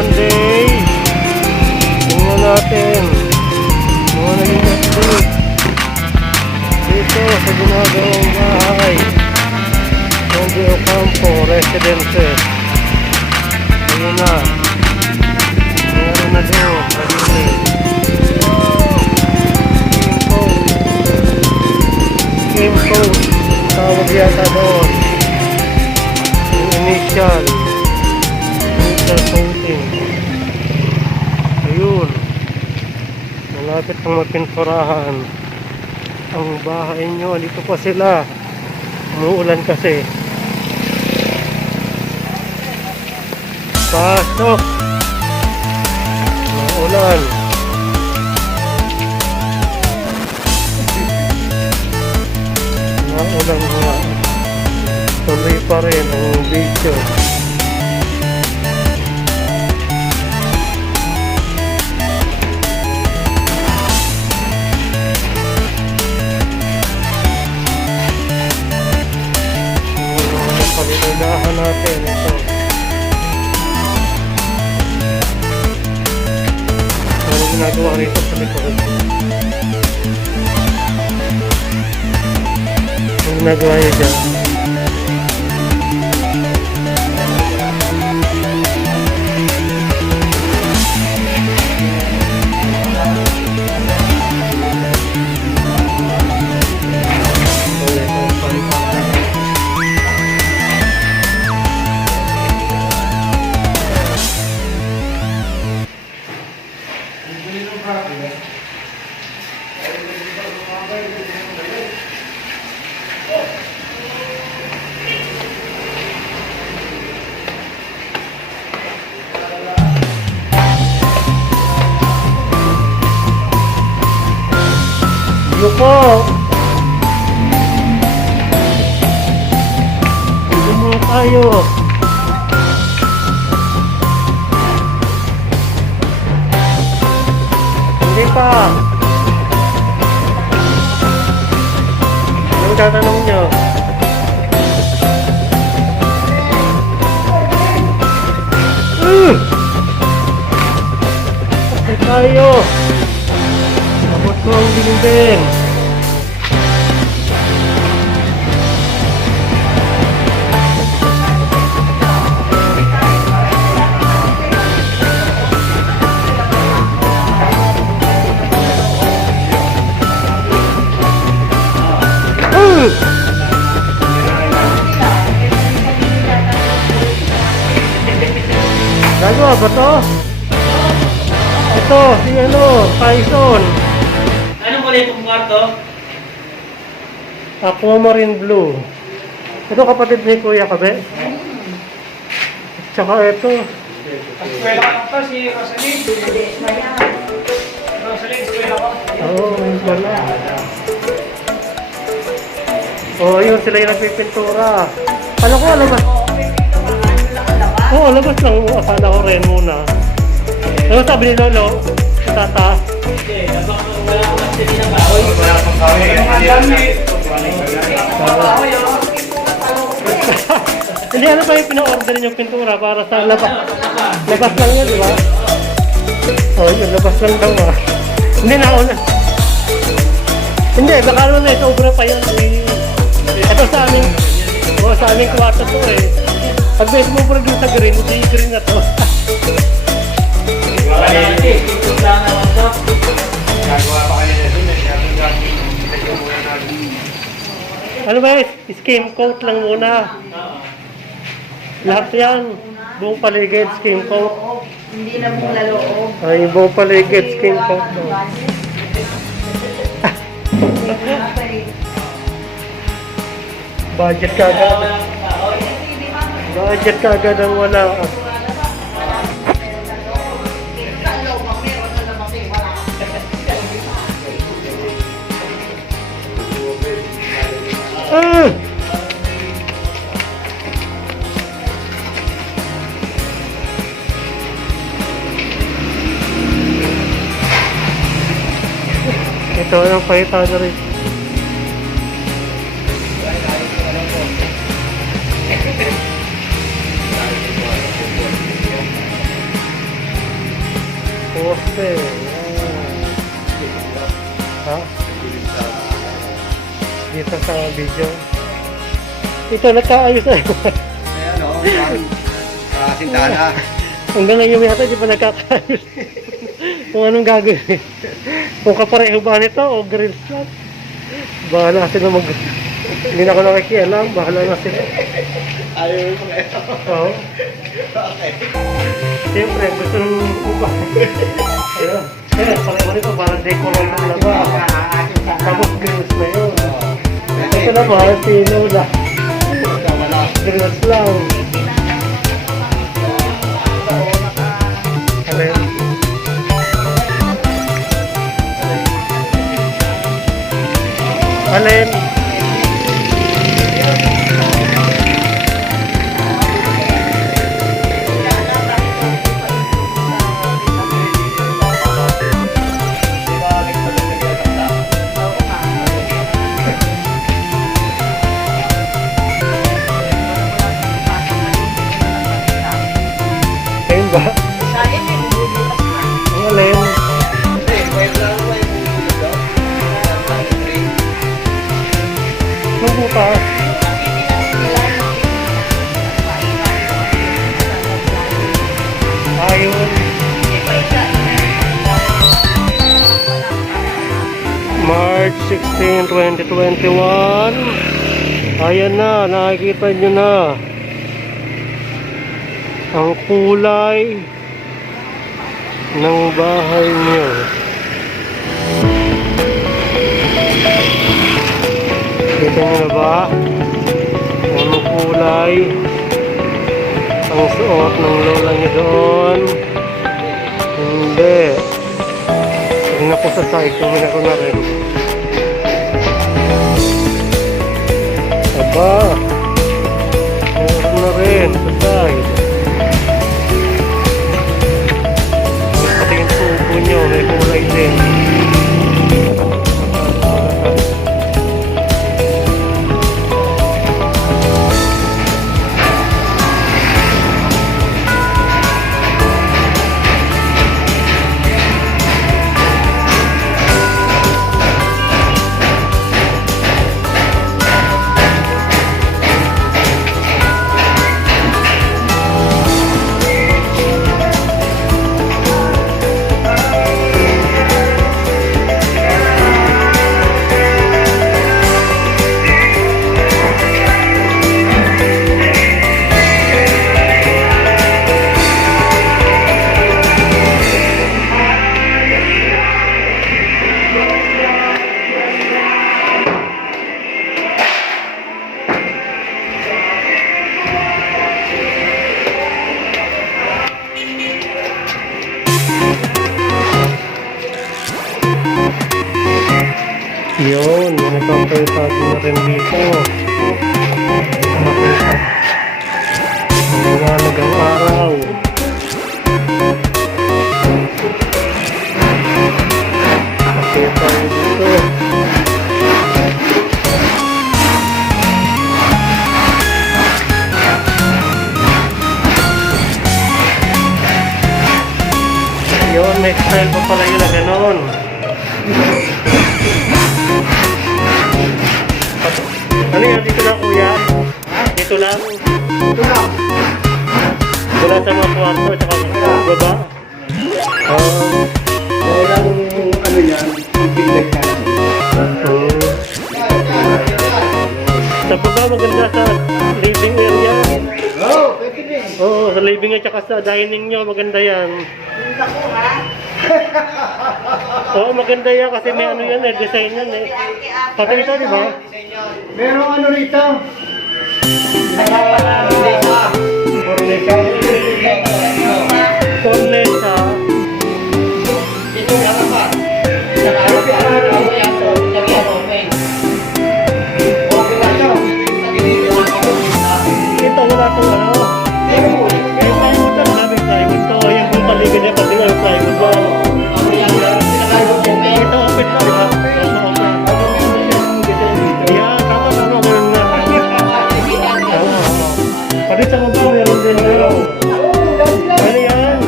Monday. Tingnan natin mga naging update dito sa ginagawang bahay Monday Ocampo Residences. Ayun na, meron na doon game code tawag yata doon, yung initial coating. Ayun, malapit ang mapinturahan ang bahay nyo. Dito pa sila, umuulan kasi. Pasok, umuulan. Umuulan nga, tuloy pa rin ang video. Palilahan natin ito. Ano ginagawa rito sa likod? Ano ginagawa niya dyan? Yo po. Dito muna tayo. Hindi pa. Anong tatanong nyo? Kasi tayo. Abot ko ang dingding. Gagawa ba to? Ito, si Tyson. Anong kulay itong kwarto? Aquamarine blue. Ito kapatid ni Kuya Kabe. Tsaka ito. Eskwela ka to, si Rosalie. Rosalie, eskwela ko. Oo, wala. Oh, yun sila yung nagpipintura. Ano ko, labas? Oo, labas lang. Akala ko rin muna. Ano sabi ni Lolo? Tata? Hindi, wala ko lang sila ng kahoy. Wala akong kahoy. Hindi, ano ba yung pina-order yung pintura para sa labas? Labas lang yun, di ba? Oh, yun, labas lang daw ah. Hindi na ako na. Hindi, baka naman na sobra pa yun. Ito sa aming, sa aming kwarto to eh. Pag may sumubra dun sa green, hindi green na to. Ano ba yun? Skim coat lang muna. Lahat yan. Buong paligid, skim coat. Hindi na buong laloob. Ay, buong paligid, skim coat. Budget kagad. Budget kagad ang wala. Ito ang pakita na rin. sa video. Ito, nagkaayos na. Ayan o, sintana. Hanggang ngayon yata, di pa nagkakaayos. Kung anong gagawin. Kung kapareho ba nito o grills lang. Bahala sila mag... Hindi na ako nakikialam. Bahala na sila. Ayaw mo mga ito. Oo. Okay. Siyempre, gusto nung upa. Ayun. Kaya, pareho nito, parang decoral ng laba. Tapos grills na yun. Ito naman, si Lola. Grills lang. Alin? Alin? Ayun ba? Ang alin? Ang butas. Ayun. March 16, 2021. Ayan na, nakikita nyo na ang kulay ng bahay niyo. Kita nyo na ba? Anong kulay ang suot ng lola niyo doon? Hindi. Tingnan ko sa site, tingnan ko na rin. Aba, tingnan ko na rin sa site. Pati yung tubo nyo, may kulay din. Yun, nakapayta na rin dito. Makita. Maliwanag ang araw. Makita dito. Yun, may style pa pala yun na ganon. Ano yan? Dito lang kuya? Dito lang? Ito lang. Wala sa mga kwarto at saka sa baba? Walang ano yan, yung tinglag natin. Sa baba maganda sa living area. Oo, pwede din. Oo, sa living at saka sa dining nyo maganda yan. Oo, maganda yan kasi may ano yan eh, design yan eh. Pati ito, di ba? Merong ano rito? Corneta. Corneta. Ito, wala itong ano. Yung plywood na maraming plywood to. Yung kung paligid niya, pati yung plywood mo. Ito, open na, di ba? Yan, tama, ganun na. Pati sa mga meron din na. Ano yan?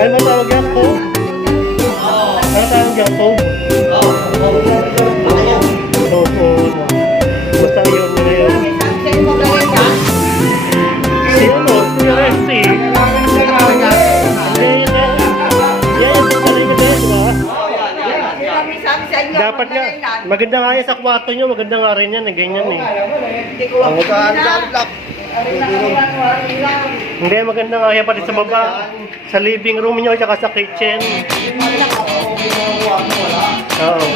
Ano matawag yan po? Ano tawag yan po? Oo. Maganda nga yan sa kwarto nyo, maganda nga rin yan, ganyan eh. Hindi ko lang na. Ari na kami lang, wari lang. Hindi, maganda nga yan pati sa baba. Sa living room nyo, tsaka sa kitchen. Oo.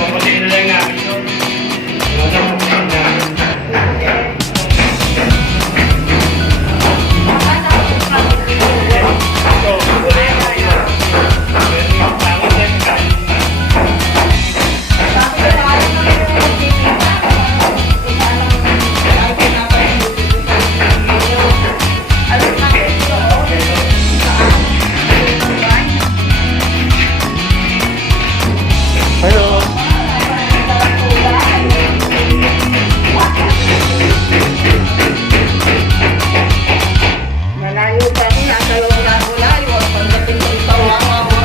Pagpatid na lang namin yun. Hello. Malayo kami, nasa loob na ako layo. Pagdating ng tawang ako,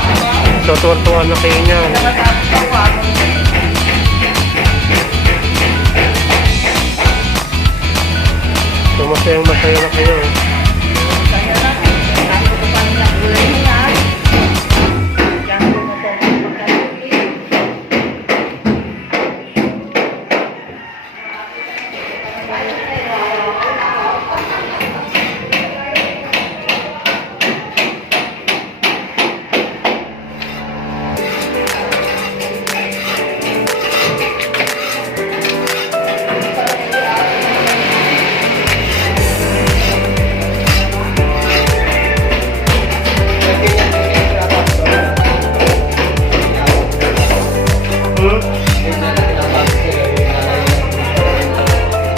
So, tuwan-tuwa na kayo niya. nakatapos ako ako. So, masayang-masaya na kayo. Kaya na, sabi ko pa nila, kulay mo na. Diyan ko na po magkakuli.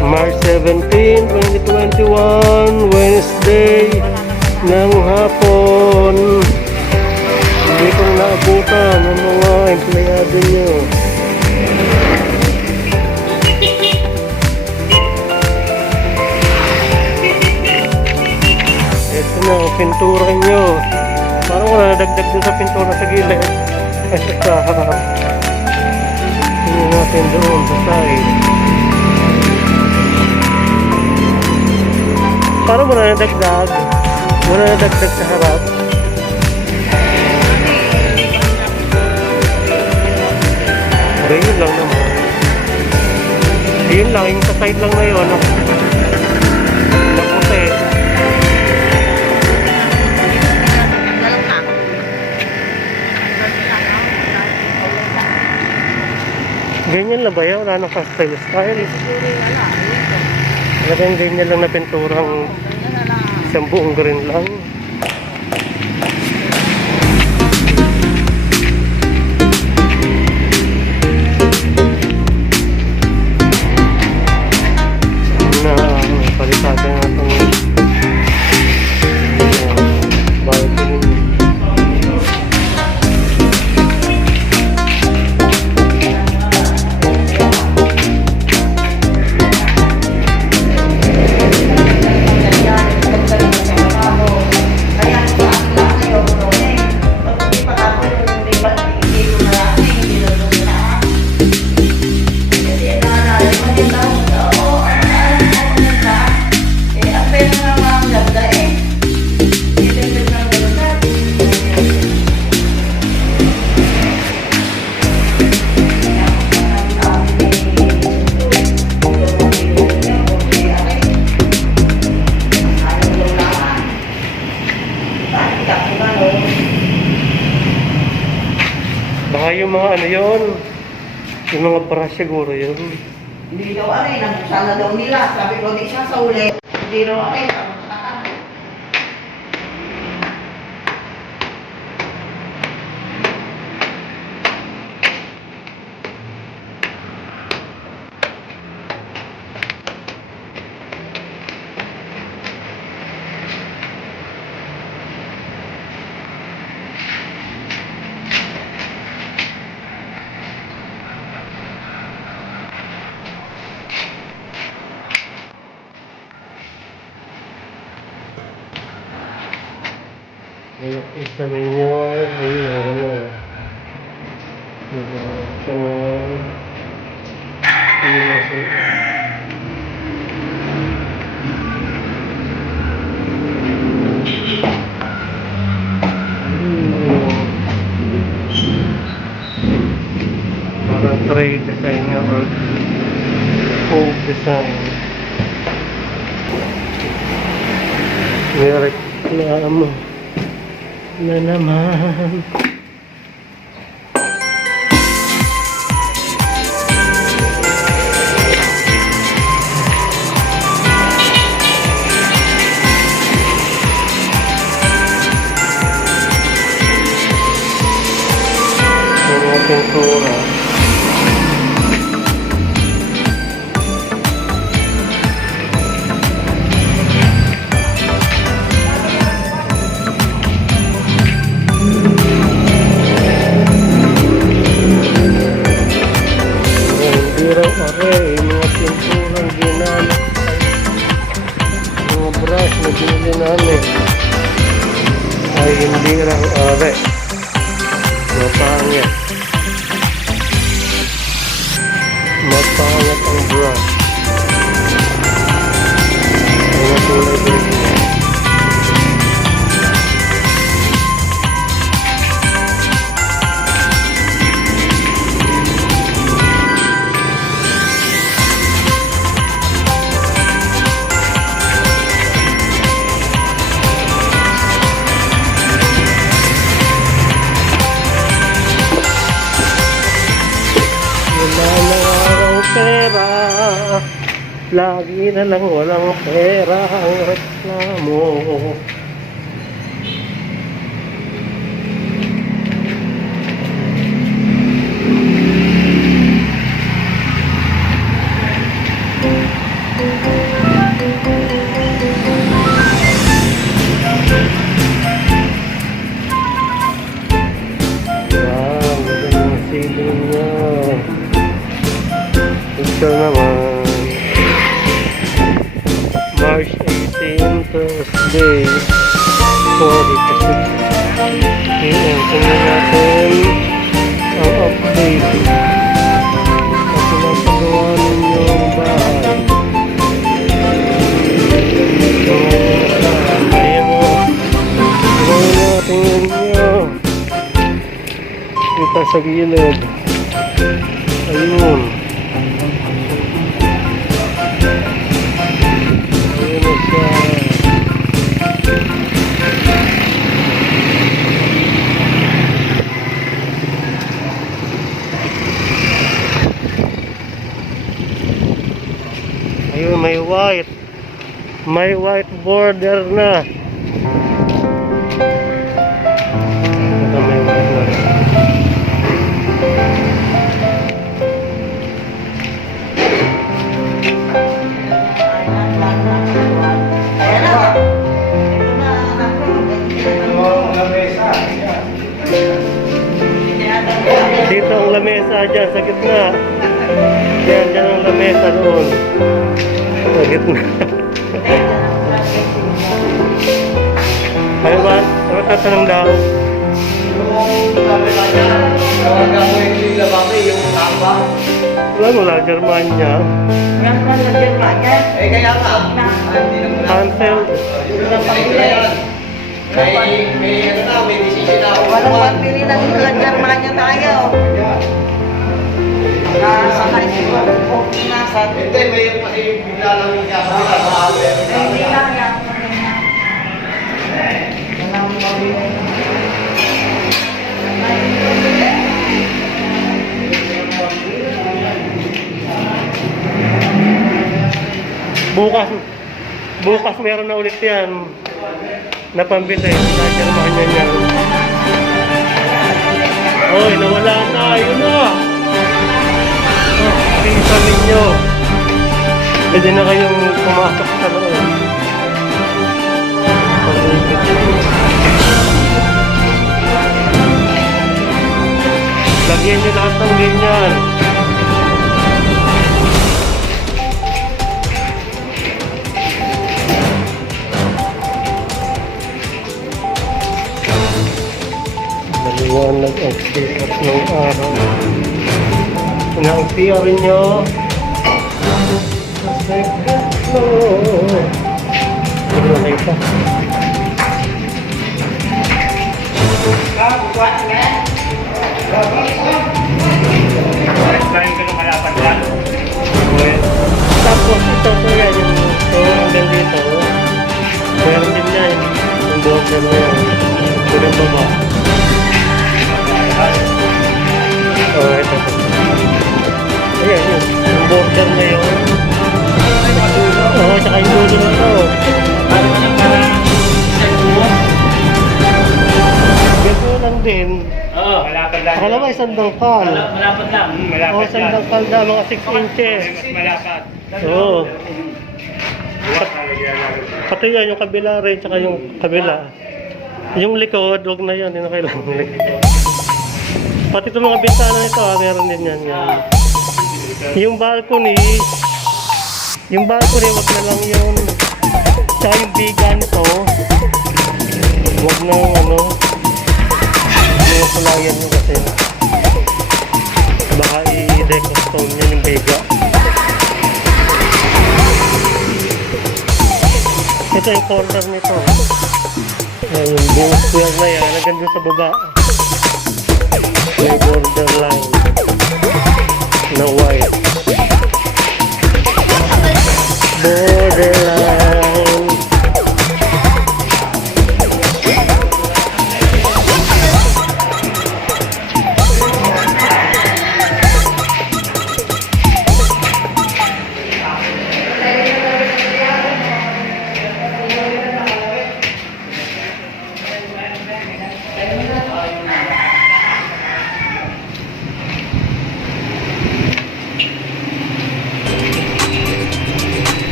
March 17, 2021, Wednesday ng hapon. Hindi kong naabutan ng mga empleyado nyo. Ito na ang pintura nyo. Parang wala nadagdag dun sa pintura sa gilid. Ito sa hindi natin doon sa side. Parang wala nadagdag. Wala nadagdag sa harap. Yun lang naman. Yun lang, yung sa side lang na yun. Naputi. Ganyan lang ba yun? Wala nang style. Talagang ganyan lang na pinturang isang buong green lang. Na palisada nga itong balcony. Baka yung mga ano yun, yung mga brush siguro yun. Hindi daw aray, nabuksan na daw nila. Sabi ko, di siya sa uli. Hindi daw aray, nabuksan. Isa ninyo, ayun, design nga or full design. Nireklamo na naman. Pintura. Hindi raw aray, mga pinturang ginamit mga brush na binili namin ay hindi raw aray, mapangit. Mapangit ang brush. Mga kulay din. Wala na araw pera, lagi na lang walang pera ang reklamo. Wow, maganda yung ceiling niya. Ito naman, March 18, Thursday, 4:06 PM. Tingnan natin ang update at pinapagawa ninyo ang bahay. Ayan mo, gawin natin ninyo. Kita sa gilid. Ayun. Ayun, may white border na. Ito may white na rin. Ayan na. Ito na ako. Dito ang lamesa dyan sa gitna. Dyan ang lamesa doon. Sa gitna. Ay ba? Ano tatanong daw? Yung tamba. Wala, Germania. Yan pa sa Germania. Kaya ka. Cancel. May decision na ako. Walang pagpili ng Germania tayo. Nasa high school. Nasa. Hindi, may kasi bigla lang yung kapatid. Mahal eh. Hindi lang yan. Walang pabili. Bukas meron na ulit yan na pambili sa Germania niya. Oy, nawala na, yun na. Pinsa ninyo. Pwede na kayong pumasok sa loob. Lagyan nyo lahat ng ganyan. Maliwanag ang sikat ng araw. Ang CR nyo sa second floor. Tingnan pa. Kain ka ng border na yun. Kulang baba. Oh, ito. Ayan yun. Yung border na yun. Oo, tsaka yung dulo na ito. Ganito lang din. Oo, malapad lang. Akala mo isang dangkal. Malapad lang. Oo, isang dangkal na mga 6 inches. Mas malapad. Oo. Pati yan, yung kabila rin, tsaka yung kabila. Yung likod, wag na yan, hindi na kailangan ng likod. Pati itong mga bintana nito, meron din yan. Yung balcony, wag na lang yun. Tsaka yung biga nito, wag na yung kulayan nyo kasi baka i-decostone yun yung biga. Ito yung corner nito. Ayan, yung buong square na yan, hanggang doon sa baba. May border line na white. Border line.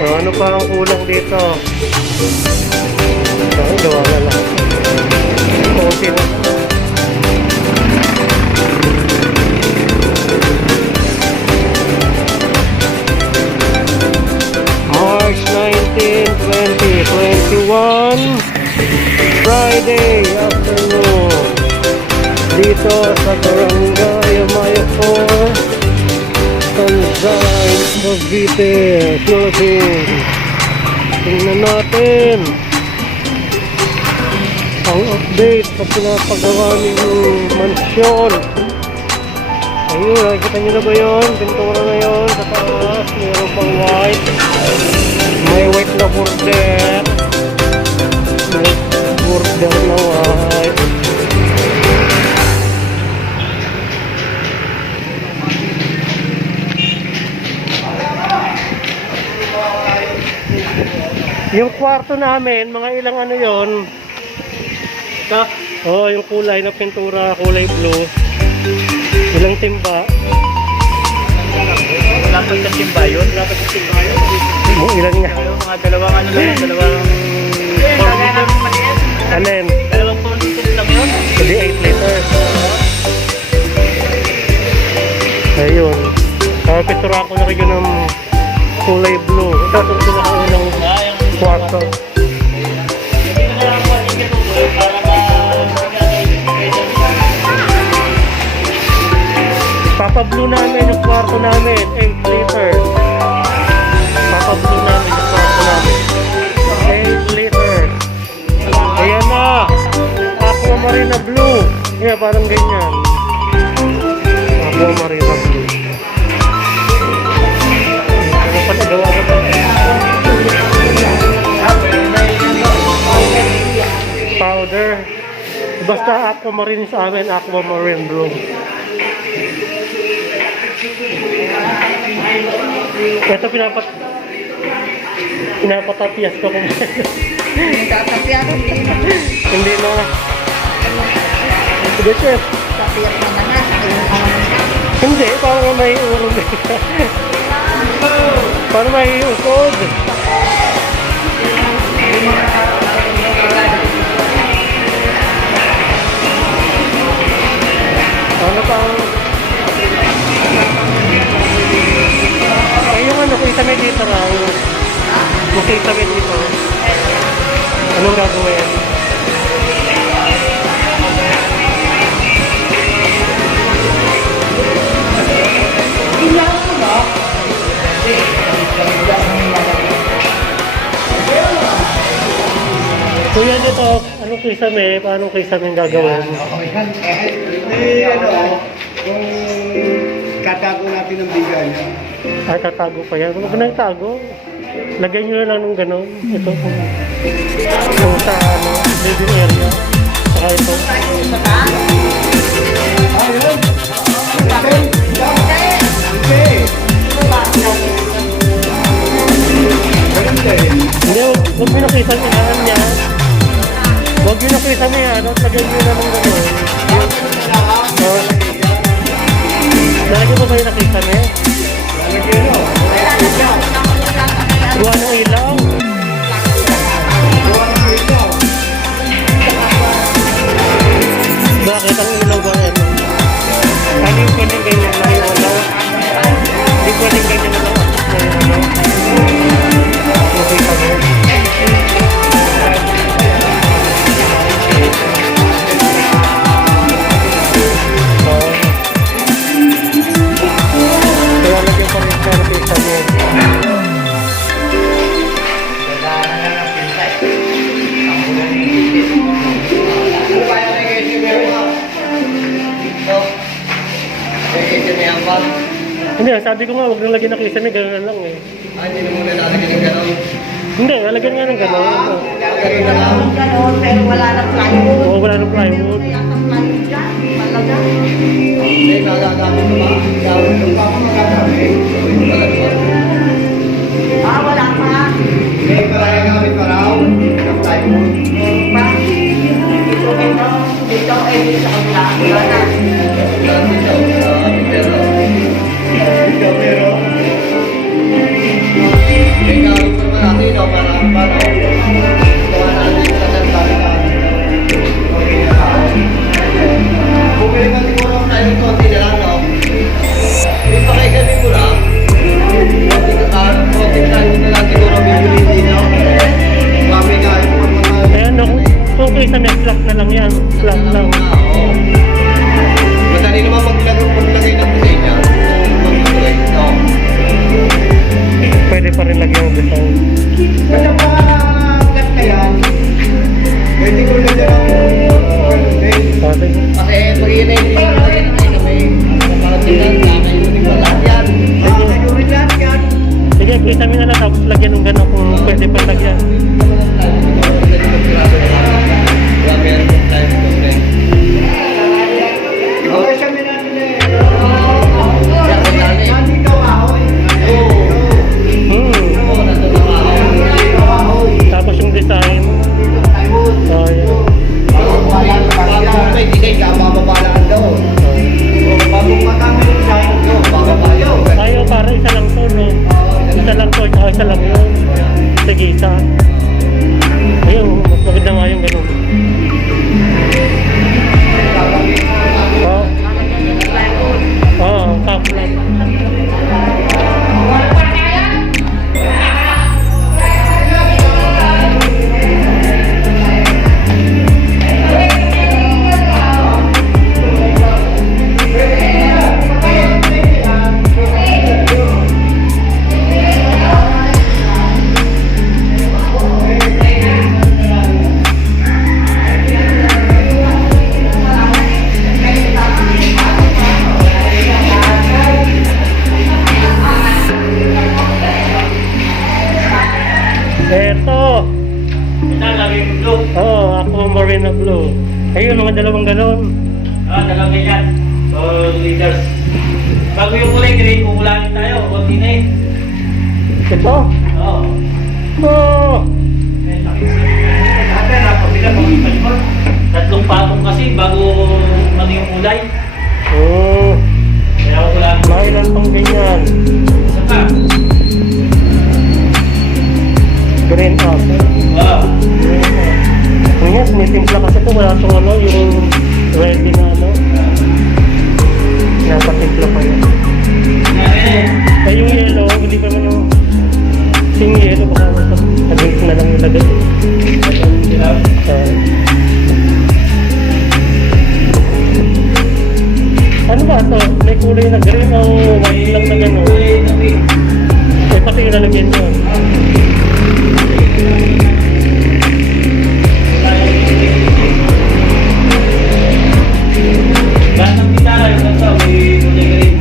So, ano pa ang kulang dito? Ay, gawa na lang. Konti na. March 19, 2021 Friday afternoon dito sa Barangay Amaya 4 Tanzay, Cavite, Philippines. Tingnan natin ang update sa pinapagawa ng mansyon. Ayun, nakikita nyo na ba yun? Pintura na yun sa taas. Mayroon pang white. May white na border. May border na white. Yung kwarto namin, mga ilang ano yon? Ito. Oh, yung kulay na pintura, kulay blue. Ilang timba? Malapad sa timba yun. Malapad sa timba yun. Ilan nga? Mga dalawang ano lang. Dalawang 4 liters. Alin? Dalawang 4 liters lang yun. Hindi 8 liters. Ayun. Kaya pintura ko na kayo ng kulay blue. Ito itong pinakaunang kwarto. Hindi ko na lang po para Papa-blue namin yung kwarto namin. 8 liters. Papa-blue namin yung kwarto namin. 8 liters. Ayan na. Aquamarine na blue. Yeah, parang ganyan. Aquamarine na blue. Ano pa nagawa ko ba? Powder. Basta aquamarine sa amin, aquamarine blue. Ito pinapatapias ko kung Tatapiyat. hindi na. Sige, chef. Tapiyat na naman. Hindi, parang may urong. Parang may usod. Ano pa ang... yung ano, kung isame dito raw. Kung isame dito. Anong gagawin? So yan ito, anong kisame? Paano kisame gagawin? Kung katago natin ang biga niya. Ay, tatago pa yan. Huwag na itago. Lagyan nyo lang ng gano'n. Ito po. Yung sa ano, living area. Saka ito. Hindi, huwag nyo nakita yung inahan niya. Huwag nyo nakita mo yan. Lagyan nyo lang ng gano'n. Lagi mo ba yung nakita niya? Gawa ng ilaw. Bakit ang ilaw ba yan? Ano yung pwedeng ganyan na yung ilaw? Hindi pwedeng ganyan na lang ano? Okay kami. Kaya lagyan pa rin siya ng pisa niya. Hindi, sabi ko nga, huwag nang lagyan na kisame, gano'n lang eh. Hindi na muna lalagyan ng gano'n. Hindi, lalagyan nga ng gano'n. Ganon, pero wala na plywood. Oo, wala nang plywood. Kaya ang plywood dyan, malaga. Hindi, nagagamit mo ba? Gawin yung pa ako magagamit. Wala pa. Hindi, magagamit pa raw. Ang plywood. Pa. Dito, sa kabila. Wala na. Pero may gawin pa naman natin, no? Para gawa natin sa nagbagaan. Okay na. Bumili ka siguro tayo ng konti na lang, no? Yung pakaigamin mo lang, konti tayo na lang siguro bibili din, no? Kami gawin mo mga... Ayan, no, kung kisame, flat na lang yan. Flat lang. Oo. Madali naman maglagay ng design yan. Maglagay, no? Pwede pa rin lagyan ng design. Basta pa flat na yan, pwede ko lang lang Pwede. kasi pag inay kami, parang tinatangay mo din pala yan. Kayo rin lahat yan. Sige, kisame na lang, tapos lagyan ng gano'n kung pwede pa lagyan. Tapos yung design. Oh, yeah. Ayaw, para isa lang to, no? Isa lang to, isa lang yun. Sige, isa. Ayun, mas maganda nga yung gano'n. Oh. Oo, top lang. Eto. Nalagay blue. Oo, ako marina blue. Ayun, mga dalawang ganon. Dalawang ganyan. So, liters. Bago yung kulay green, kukulangin tayo. Kunti na eh. Ito? Oo. Oo. Tatlong patong kasi bago maging kulay. Oo. Kaya kukulangin. Mga ilan pang ganyan. Isa pa. Green up. Wow. Ngayon, tinitimpla kasi ito. Wala itong ano, yung ready na ano. Napatimpla pa yun. Ay, yung yellow, hindi pa naman yung sing yellow. Baka nag-mix na lang yung lagay. Ano ba ito? May kulay na green o white lang na gano'n? Eh, pati ilalagyan yun. Lahat ng pitala yung nasa may kulay green.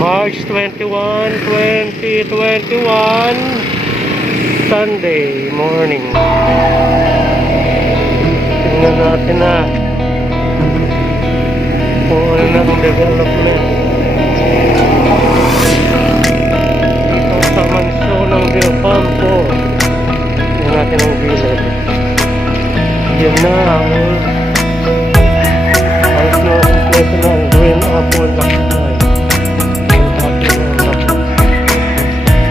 March 21, 2021, Sunday morning. Tingnan natin na kung ano na ang development dito sa mansyon ng Del Campo. Tingnan natin ang gilid. Yun na ang kompleto ng green apple lakay.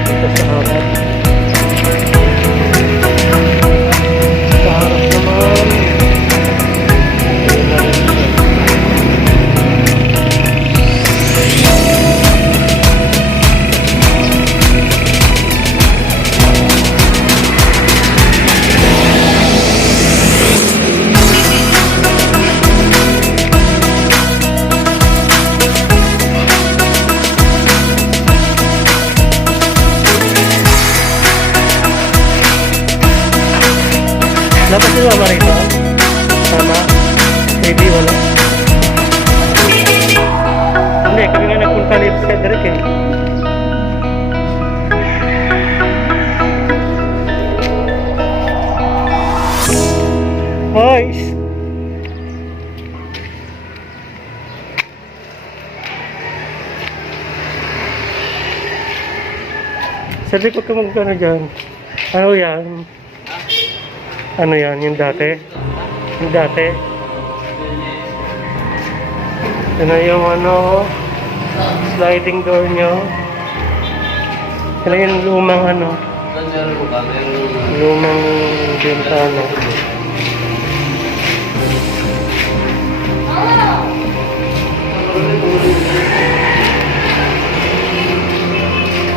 Dito sa harap. Sa harap naman. Ayun na rin siya. Dapat si Mama rito? Tama? Maybe wala. Hindi, kami nga nagpunta ni Cedric eh. Boys! Cedric, huwag ka magkano dyan. Ano yan? Ano yan? Yung dati? Yung dati? Ito na yung ano, sliding door nyo. Ito na yung lumang ano, lumang bintana.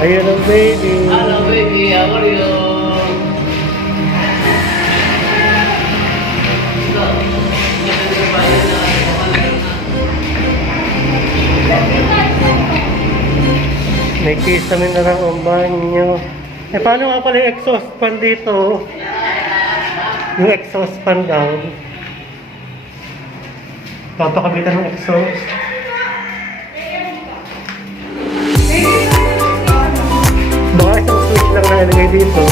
Ayun ang baby. Hello baby, how are you? May kisame na lang ang banyo. Eh, paano nga pala yung exhaust fan dito? Yung exhaust fan daw. Papakabitan ng exhaust. Baka isang switch lang na ilagay dito.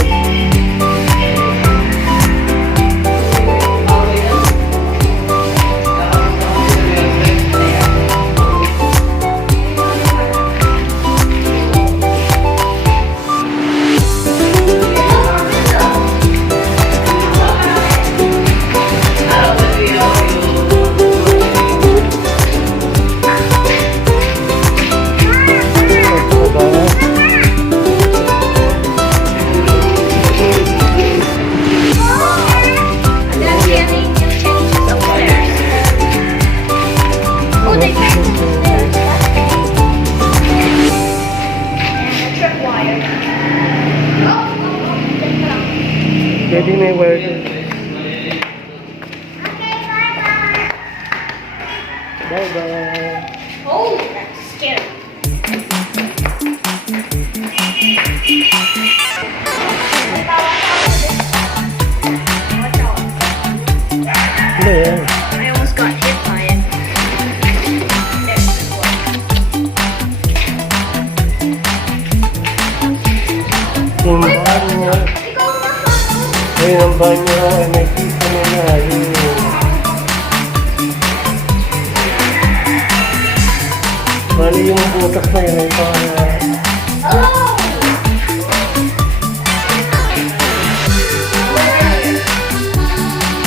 Pwede may word. Bye-bye. Oh, that's scary. Ano yan? I almost got hit by it. Yung banyo. Ayun ang banyo. Ay may pisa na na. Ayun. Bali yung butas na yun ay para...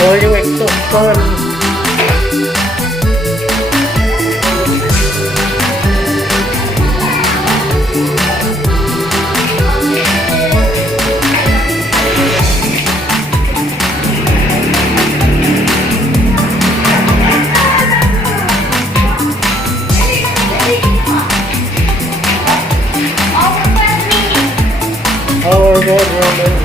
Oh, yung exhaust fan. Our bedroom is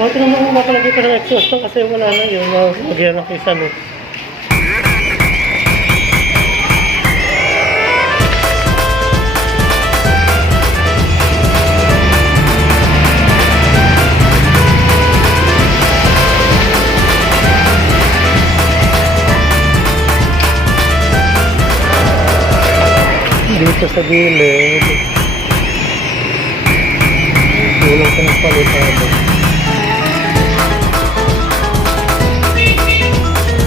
oh, tinanong mo mapalagay ka ng exhaust to kasi wala na yun. Magyan ng kisame. Dito sa gilid. Kulang ka ng palitado.